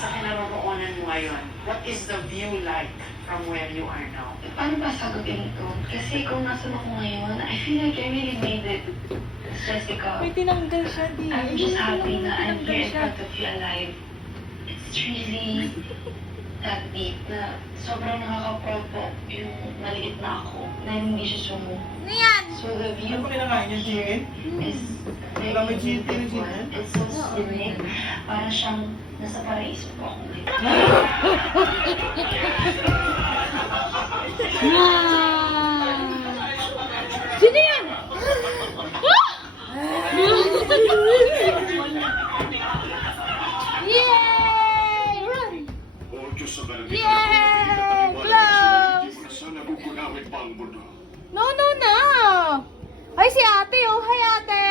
sa kinaroroonan mo ngayon, what is the view like from where you are now? Paano ba sagutin ito? Kasi kung nasan ako ngayon, I feel like I really made it. Jessica, May tinanggal siya, di. I'm just happy na I'm here in front of you alive. It's really that deep na sobrang nakaka-proud po yung maliit na ako na hindi siya sumo. Ano yan? So the view Ano pa kinakain yung chicken? is very Wala may chicken, beautiful. chicken? It's so serene. Para siyang nasa paraiso po ako ngayon. Wow! Sino yan? Yay! Run! Yay! Close! No, no, no! Ay, si ate, oh. Hi, ate!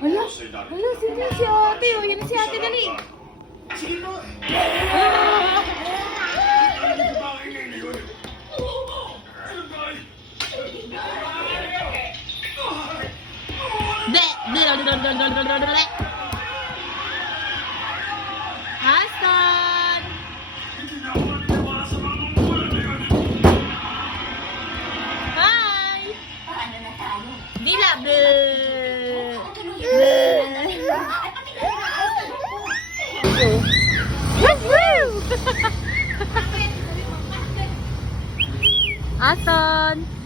Hala, hala, sino si ate, oh. Yan si ate, dali. Sige po. Aston! Hi! Dila, Aston!